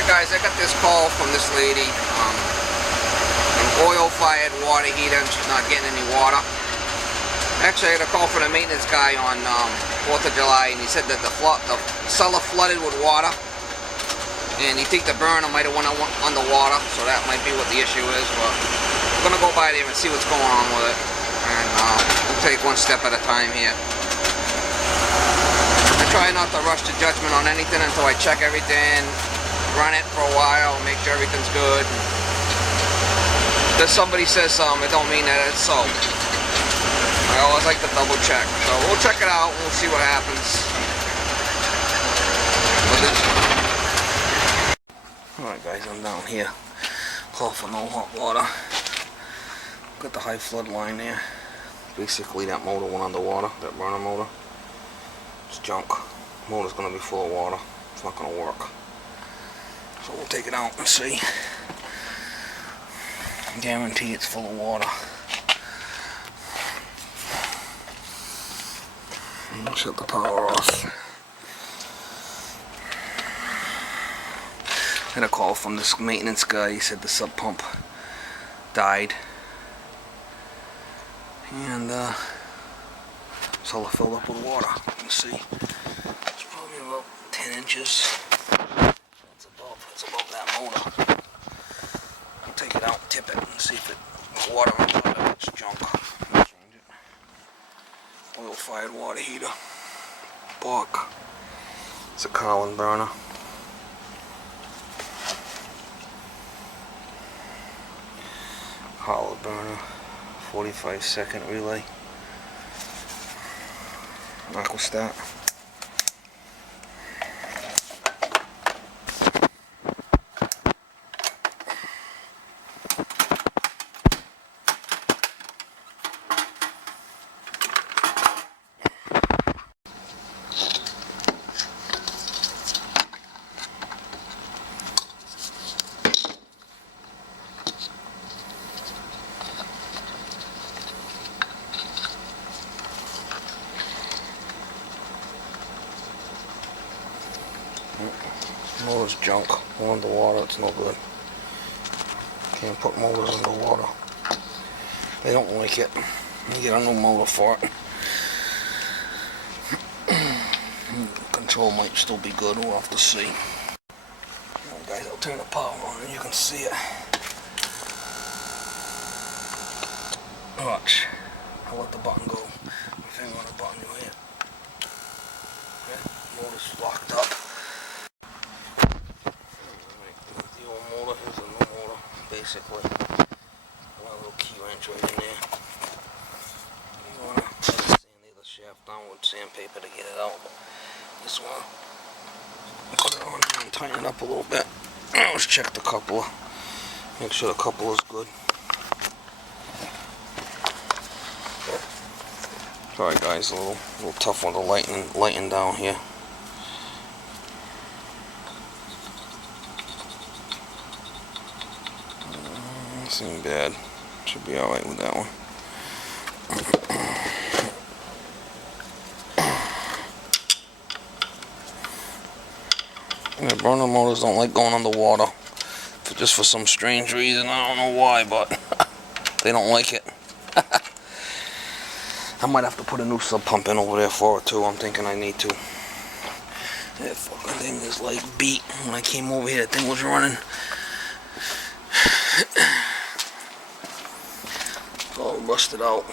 Alright guys, I got this call from this lady, an oil-fired water heater, and she's not getting any water. Actually, I got a call from the maintenance guy on 4th of July, and he said that the cellar flooded with water, and he think the burner might have went underwater, so that might be what the issue is, but we're going to go by there and see what's going on with it, and we'll take one step at a time here. I try not to rush to judgment on anything until I check everything, run it for a while, make sure everything's good. If somebody says something, it don't mean that it's so. I always like to double check. So we'll check it out and we'll see what happens. Alright guys, I'm down here. Call for no hot water. Got the high flood line there. Basically that motor went underwater, that burner motor. It's junk. Motor's gonna be full of water. It's not gonna work. So we'll take it out and see. Guarantee it's full of water. And shut the power off. Had a call from this maintenance guy. He said the sub pump died. And cellar filled up with water. You can see it's probably about 10 inches. It's above that motor. I'll take it out and tip it and see if it's water runs out of it. It's junk. Change it. Oil-fired water heater. Bock. It's a Carlin burner. Hollow burner. 45-second relay. Aqua start. Motor's junk. Go underwater, it's no good. Can't put motors underwater. They don't like it. You get a new motor for it. Control might still be good, we'll have to see. Alright guys, I'll turn the power on and you can see it. Watch. I'll let the button go. My finger on the button, you hear it. Okay. Motor's locked up. Here's a new motor, basically. One little key wrench right in there. You want to sand the shaft down with sandpaper to get it out. This one, put it on and tighten it up a little bit. Let's check the coupler. Make sure the coupler is good. Sorry guys, a little tough on the lighting down here. Seem bad. Should be alright with that one. Yeah, burner motors don't like going underwater. Just for some strange reason. I don't know why, but they don't like it. I might have to put a new sub pump in over there for it too. I'm thinking I need to. That fucking thing is like beat. When I came over here, that thing was running. All rusted out.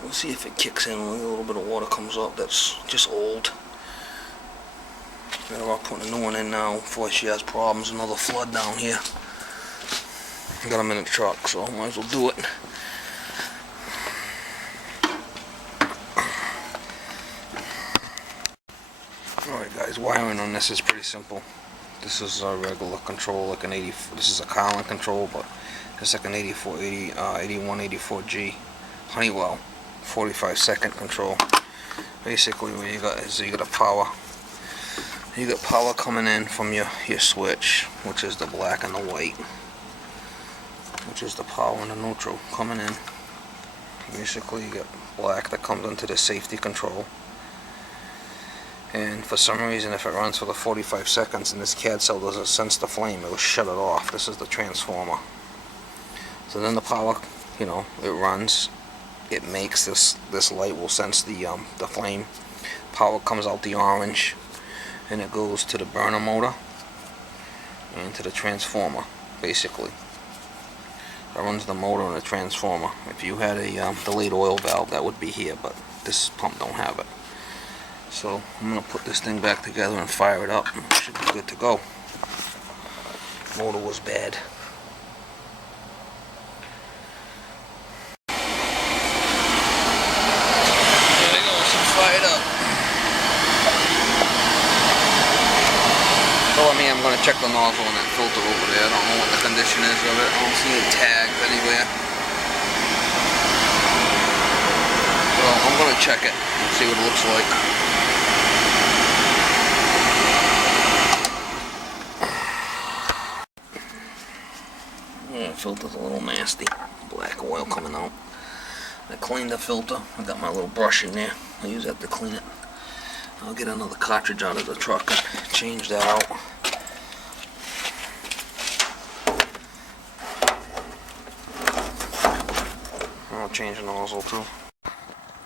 We'll see if it kicks in when a little bit of water comes up. That's just old. Better off putting a new one in now before she has problems. Another flood down here. I got them in the truck, so I might as well do it. Alright guys, wiring on this is pretty simple. This is a regular control, like an 80. This is a Carlin control, but it's like an 8184G Honeywell 45-second control. Basically, what you got is you got a power. You got power coming in from your switch, which is the black and the white, which is the power and the neutral coming in. Basically, you got black that comes into the safety control, And for some reason, if it runs for the 45 seconds and this CAD cell doesn't sense the flame, it'll shut it off. This is the transformer. So then the power, you know, it runs. It makes this light will sense the flame. Power comes out the orange, and it goes to the burner motor and to the transformer, basically. That runs the motor and the transformer. If you had a delayed oil valve, that would be here, but this pump don't have it. So I'm gonna put this thing back together and fire it up, and it should be good to go. Motor was bad. There we go, it's fired up. Follow me, I'm gonna check the nozzle on that filter over there. I don't know what the condition is of it. I don't see any tags anywhere. So I'm gonna check it and see what it looks like. Yeah, the filter's a little nasty. Black oil coming out. I cleaned the filter. I got my little brush in there. I use that to clean it. I'll get another cartridge out of the truck and change that out. I'll change the nozzle too.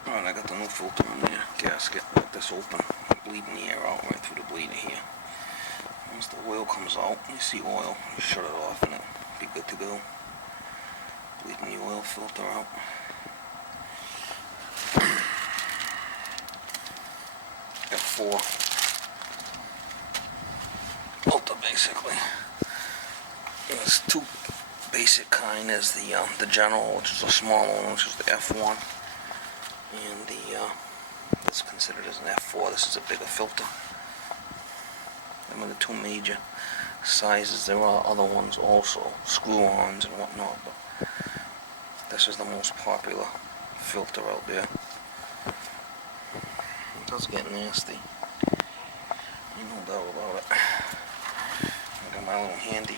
Alright, I got the new filter in there. Gasket. Let this open. Bleeding the air out right through the bleeder here. Once the oil comes out, you see oil, you shut it off and it'll be good to go. Bleeding the oil filter out. F4 filter basically. There's two basic kind. There's the general, which is a small one, which is the F1, and it's considered as an F4. This is a bigger filter. Them are the two major sizes. There are other ones also, screw-ons and whatnot, but this is the most popular filter out there. It does get nasty, no doubt about it. I got my little handy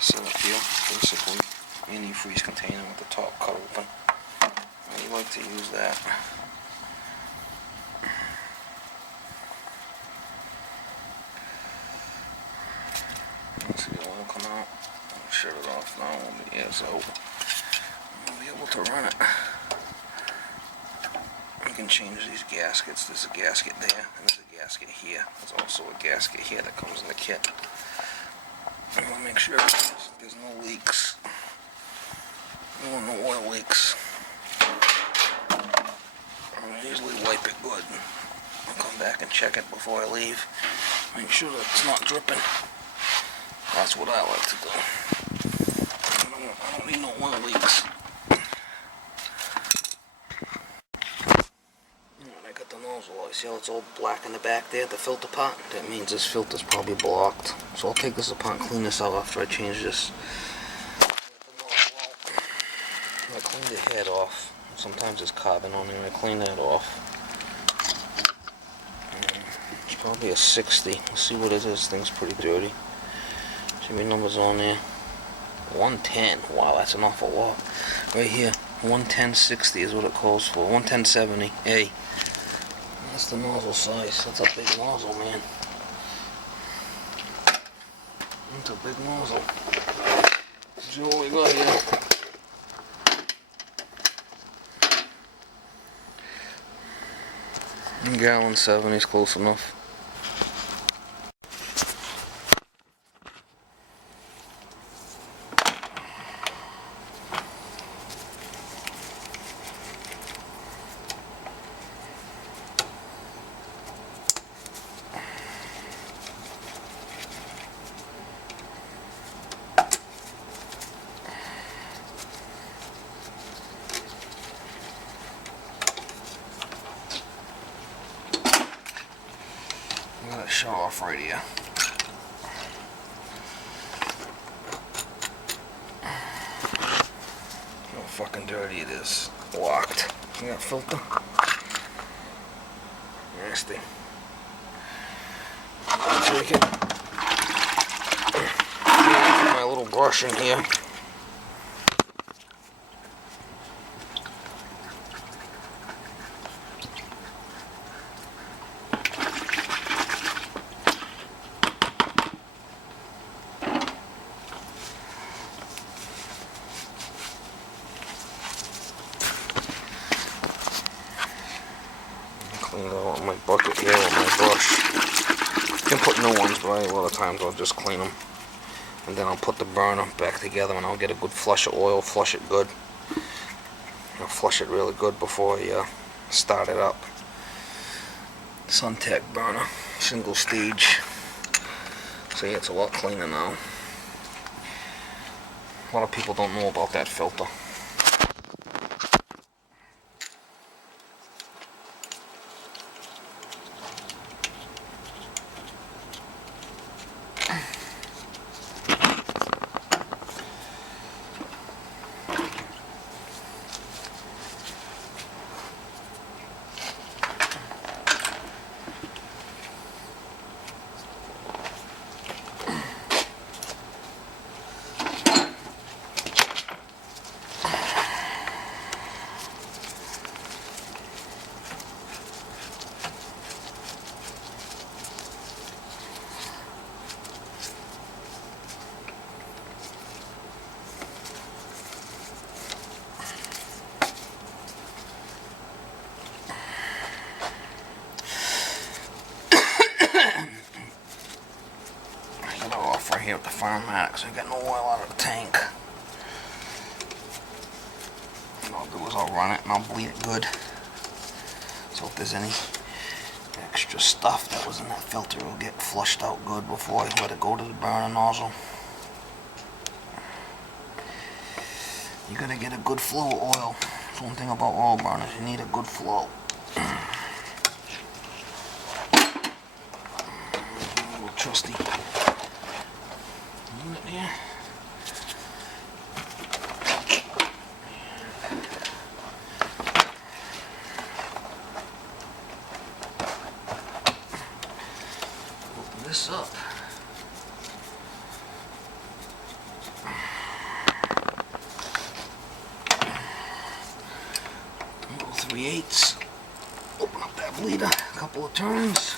cylinder here, basically antifreeze container with the top cut open. I like to use that. See the oil come out. I'll shut it off now when the air's out. I'll be able to run it. You can change these gaskets. There's a gasket there, and there's a gasket here. There's also a gasket here that comes in the kit. I want to make sure there's no leaks. No oil leaks. I usually wipe it good. I'll come back and check it before I leave. Make sure that it's not dripping. That's what I like to do. I don't need no oil leaks. I got the nozzle. You see how it's all black in the back there, the filter part? That means this filter's probably blocked. So I'll take this apart and clean this out after I change this. I clean the head off. Sometimes there's carbon on there. I clean that off. It's probably a 60. Let's see what it is. This thing's pretty dirty. See my numbers on there. 110. Wow, that's an awful lot. Right here, 110.60 is what it calls for. 110.70. Hey, that's the nozzle size. That's a big nozzle, man. That's a big nozzle. See what we got here. Gallon 70 is close enough. Show off right here. How fucking dirty it is. Locked. See that filter? Nasty. Take it. Put my little brush in here. can put new ones, but a lot of times I'll just clean them. And then I'll put the burner back together and I'll get a good flush of oil, flush it good. I'll flush it really good before you start it up. Suntech burner, single stage. See, it's a lot cleaner now. A lot of people don't know about that filter. Here with the farm mat, so I got no oil out of the tank. What I'll do is I'll run it and I'll bleed it good. So if there's any extra stuff that was in that filter, it'll get flushed out good before I let it go to the burner nozzle. You gotta get a good flow of oil. That's one thing about oil burners, you need a good flow. A little trusty. Here. Open this up. Little 3/8. Open up that bleeder, a couple of turns.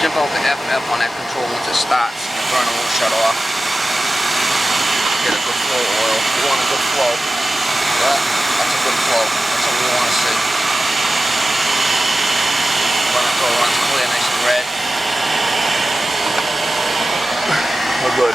Jump out the FF on that control once it starts, the burner will shut off. Get a good flow of oil. You want a good flow. Yeah, that's a good flow. That's what we want to see. Burner flow runs clear, nice and red. We're good.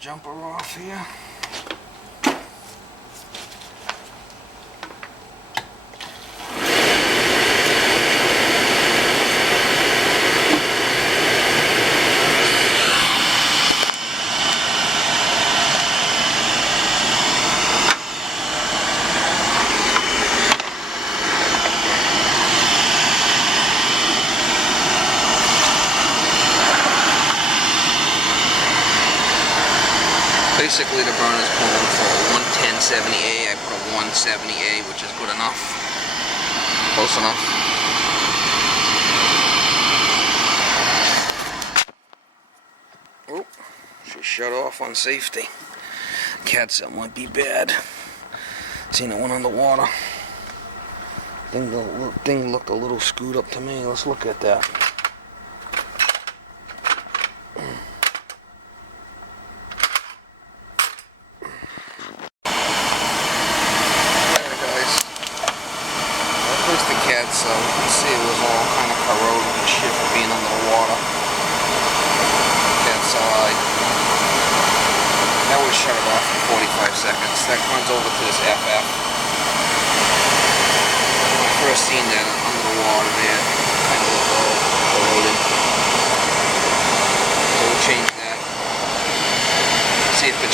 Jumper off here. Basically the burner's pulling for a 11070A. I put a 170A, which is good enough. Close enough. Oh, should shut off on safety. Cat cell might be bad. Seen it went underwater. Thing looked a little screwed up to me. Let's look at that. So you can see it was all kind of corroded and shit for being under the water. Cat side. That would shut it off in 45 seconds. That runs over to this FF. When I first seen that under the water there, kind of looked all corroded. So we'll change that.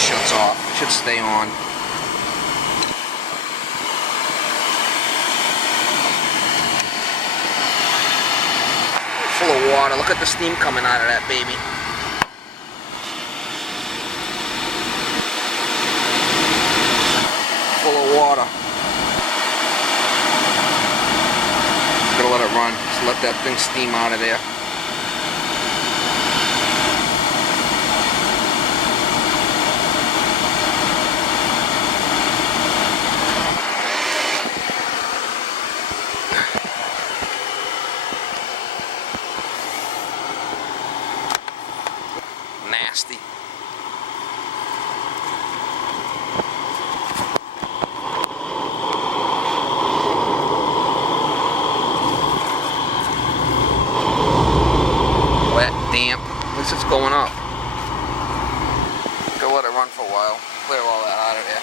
shuts off. It should stay on. Full of water. Look at the steam coming out of that baby. Full of water. Gotta let it run. Just let that thing steam out of there. Nasty. Wet, damp. At least it's going up. Go let it run for a while. Clear all that out of there.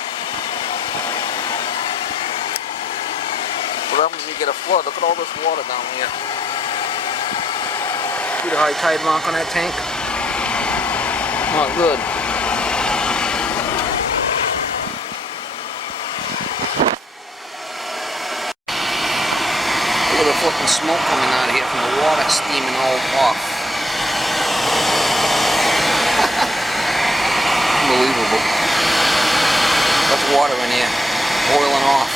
What happens if you get a flood? Look at all this water down here. See the high tide mark on that tank? Not good. Look at the fucking smoke coming out of here from the water steaming all off. Unbelievable. That's water in here, boiling off.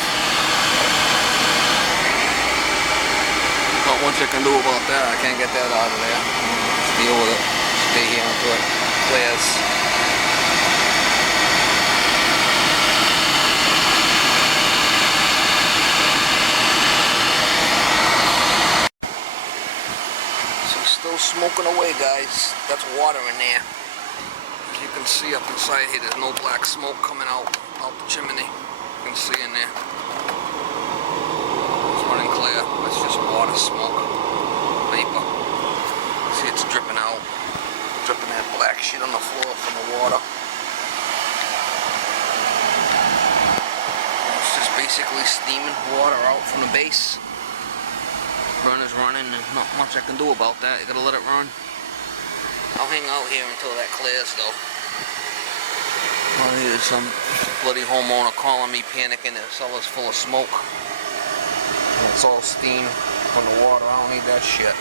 Not much I can do about that. I can't get that out of there. Just deal with it. Stay here until it clears. So still smoking away, guys. That's water in there. As you can see up inside here, there's no black smoke coming out the chimney. You can see in there. It's running clear. That's just water smoke. Vapor. See, it's dripping out. Dripping that black shit on the floor from the water. It's just basically steaming water out from the base. Burner's running and not much I can do about that. You gotta let it run. I'll hang out here until that clears though. I needed some bloody homeowner calling me panicking that the cellar's full of smoke. And it's all steam from the water. I don't need that shit.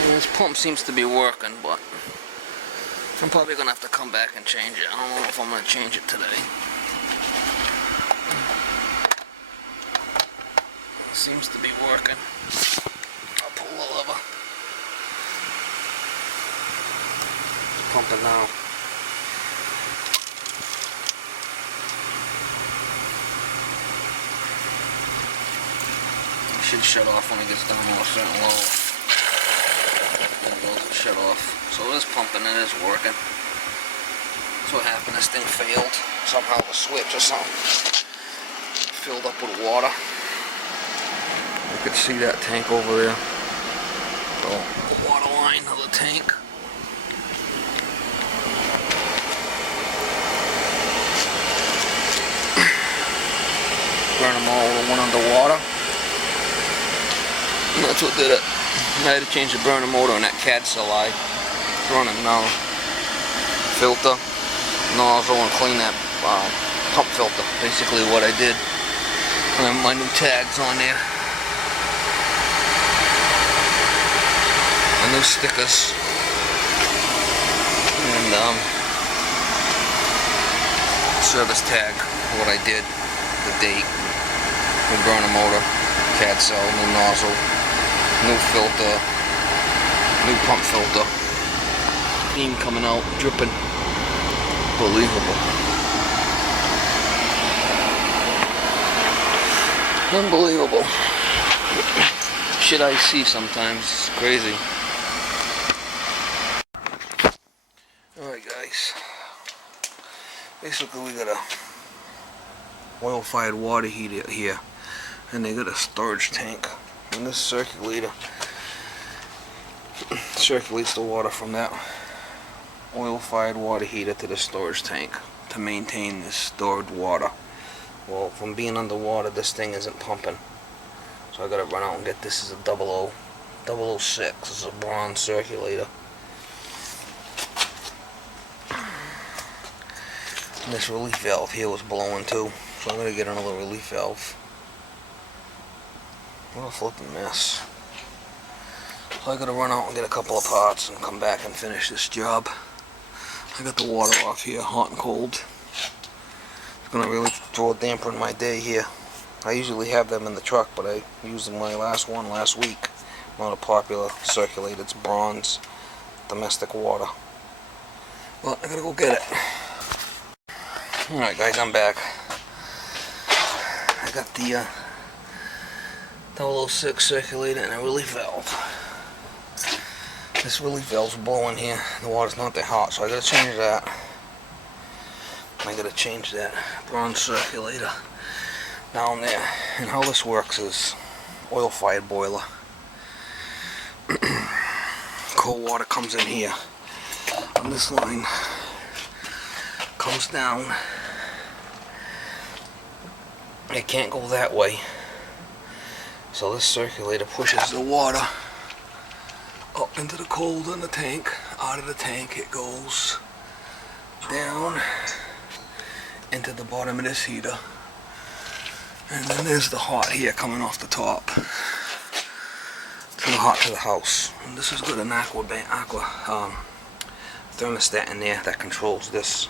And this pump seems to be working, but I'm probably going to have to come back and change it. I don't know if I'm going to change it today. It seems to be working. I'll pull the lever. It's pumping now. It should shut off when it gets down to a certain level. There it goes, it shut off. So it is pumping, it is working. That's what happened, this thing failed. Somehow the switch or something filled up with water. You could see that tank over there. The water line of the tank. Burn them all with one underwater. And that's what did it. I had to change the burner motor on that CAD cell eye. It's running now. Filter, nozzle, and clean that pump filter. Basically what I did. And my new tags on there. My new stickers. And service tag. What I did. The date. New burner motor. CAD cell. New nozzle. New filter, new pump filter, steam coming out, dripping, unbelievable. Unbelievable. Shit I see sometimes, it's crazy. Alright guys, basically we got a oil-fired water heater here, and they got a storage tank. And this circulator circulates the water from that oil-fired water heater to the storage tank to maintain this stored water. Well, from being underwater, this thing isn't pumping. So I gotta run out and get this. Is a 006. This is a bronze circulator. And this relief valve here was blowing too, so I'm going to get another relief valve. What a flipping mess. So I got to run out and get a couple of parts and come back and finish this job. I got the water off here, hot and cold. It's going to really throw a damper in my day here. I usually have them in the truck, but I used my last one last week. Not a popular circulator, it's bronze domestic water. Well, I gotta go get it. Alright guys, I'm back. I got the 006 circulator and a relief valve. This relief valve's blowing here. The water's not that hot, so I gotta change that. I gotta change that bronze circulator down there. And how this works is oil-fired boiler. Cold water comes in here on this line, comes down. It can't go that way, so this circulator pushes the water up into the cold in the tank. Out of the tank it goes down into the bottom of this heater, and then there's the hot here coming off the top to the hot to the house. And this has got an aqua thermostat in there that controls this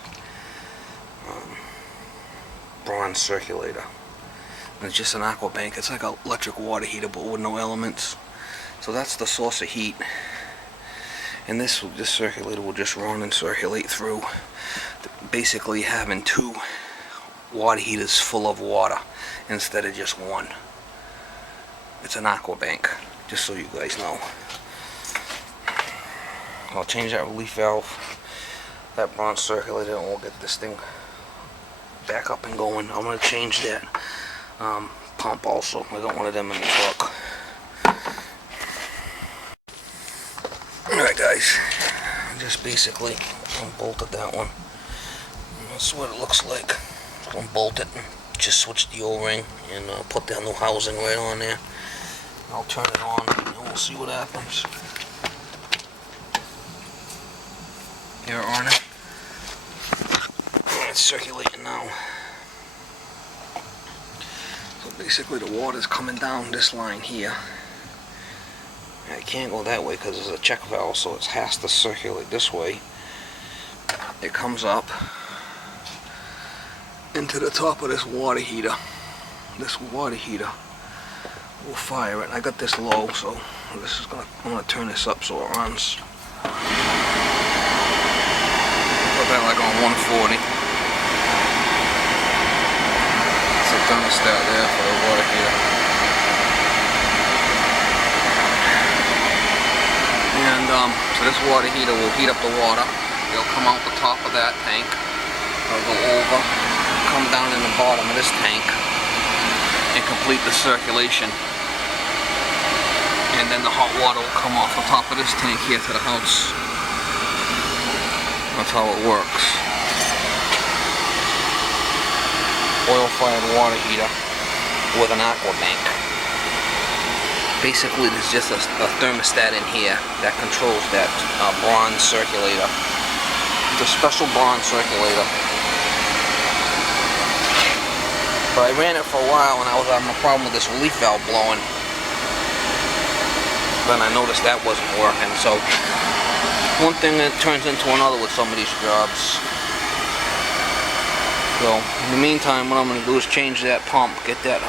bronze circulator. And it's just an aqua bank. It's like an electric water heater but with no elements. So that's the source of heat. And this circulator will just run and circulate through, basically having two water heaters full of water instead of just one. It's an aqua bank, just so you guys know. I'll change that relief valve, that bronze circulator, and we'll get this thing back up and going. I'm going to change that pump also. I got one of them in the truck. Alright guys, just basically unbolted that one. That's what it looks like. Unbolt it and just switch the O-ring and put that new housing right on there. I'll turn it on and we'll see what happens. Here on it. It's circulating now. So basically the water's coming down this line here. It can't go that way because there's a check valve, so it has to circulate this way. It comes up into the top of this water heater. This water heater will fire it. I got this low, so I'm gonna turn this up so it runs. Put that like on 140. It's a thermostat there for the water heater. And so this water heater will heat up the water. It'll come out the top of that tank. It'll go over, come down in the bottom of this tank, and complete the circulation. And then the hot water will come off the top of this tank here to the house. That's how it works. Oil-fired water heater with an aqua bank. Basically, there's just a thermostat in here that controls that bronze circulator. It's a special bronze circulator. But I ran it for a while and I was having a problem with this relief valve blowing. Then I noticed that wasn't working. So one thing that turns into another with some of these jobs. So in the meantime, what I'm going to do is change that pump, get that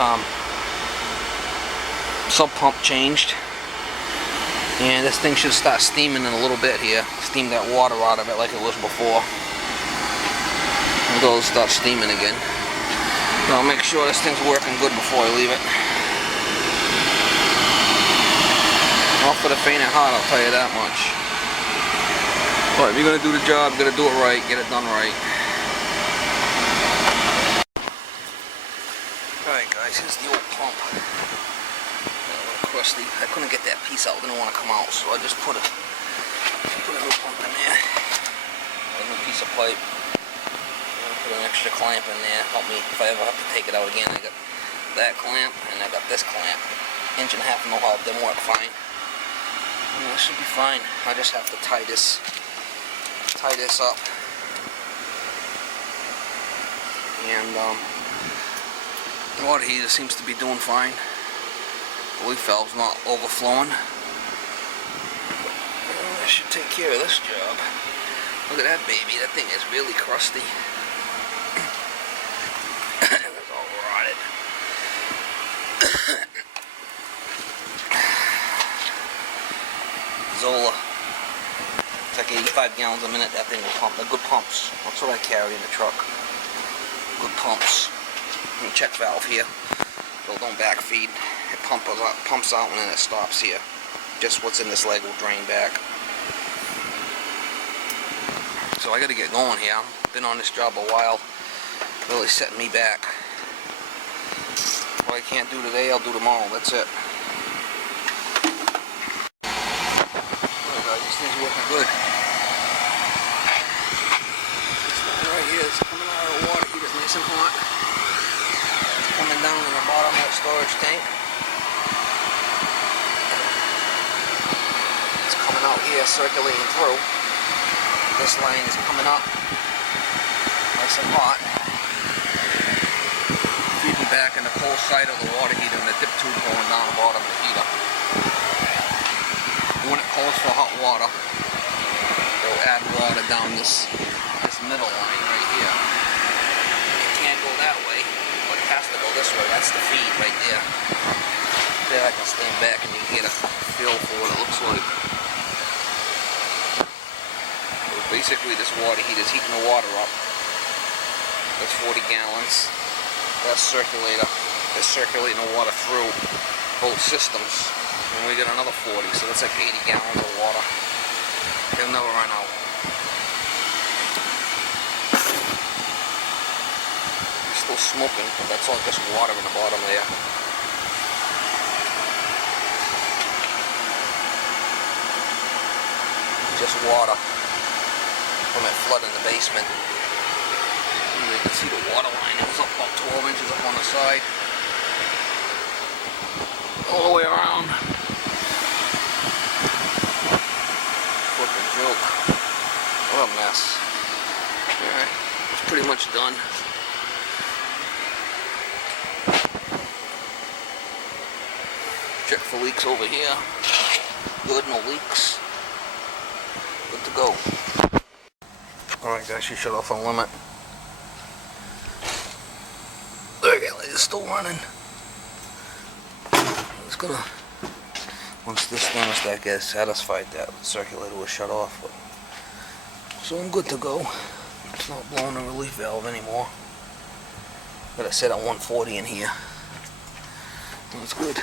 sub pump changed, and this thing should start steaming in a little bit here. Steam that water out of it like it was before. It'll start steaming again. So I'll make sure this thing's working good before I leave it. Not for the faint of heart, I'll tell you that much. But if you're gonna do the job, you gotta do it right, get it done right. Alright guys, here's the old pump. Crusty. I couldn't get that piece out, didn't want to come out, so I just put a new pump in there. A new piece of pipe. Put an extra clamp in there, help me if I ever have to take it out again. I got that clamp and I got this clamp. Inch and a half no help, didn't work fine. It should be fine. I just have to tie this up. and the water heater seems to be doing fine. The leaf valve's not overflowing. I should take care of this job. Look at that baby, that thing is really crusty. It's all rotted. Zola. It's like 85 gallons a minute, that thing will pump. They're good pumps. That's what I carry in the truck. Good pumps. And check valve here. So don't backfeed. It pumps out and then it stops here. Just what's in this leg will drain back. So I gotta get going here. Been on this job a while. Really setting me back. What I can't do today, I'll do tomorrow. That's it. Alright guys, this thing's working good. This line right here is coming out of the water heater's nice and hot. It's coming down in the bottom of that storage tank. It's coming out here, circulating through. This line is coming up, nice and hot. Feeding back in the cold side of the water heater and the dip tube going down the bottom of the heater. When it calls for hot water, it'll add water down this middle line right here. It can't go that way, but it has to go this way. That's the feed right there. There I can stand back and you can get a feel for what it looks like. Basically, this water heater is heating the water up. That's 40 gallons. That circulator is circulating the water through both systems. And we get another 40, so that's like 80 gallons of water. It'll never run out. It's still smoking, but that's all just water in the bottom there. Just water from that flood in the basement. And you can see the water line. It was up about 12 inches up on the side. All the way around. Fucking joke. What a mess. Alright, it's pretty much done. Check for leaks over here. Good, no leaks. Good to go. Alright guys, she shut off on limit. Look at it, it's still running. It's gonna, once this thermostat gets satisfied, that circulator will shut off. But, so I'm good to go. It's not blowing the relief valve anymore. But I set at 140 in here. That's good.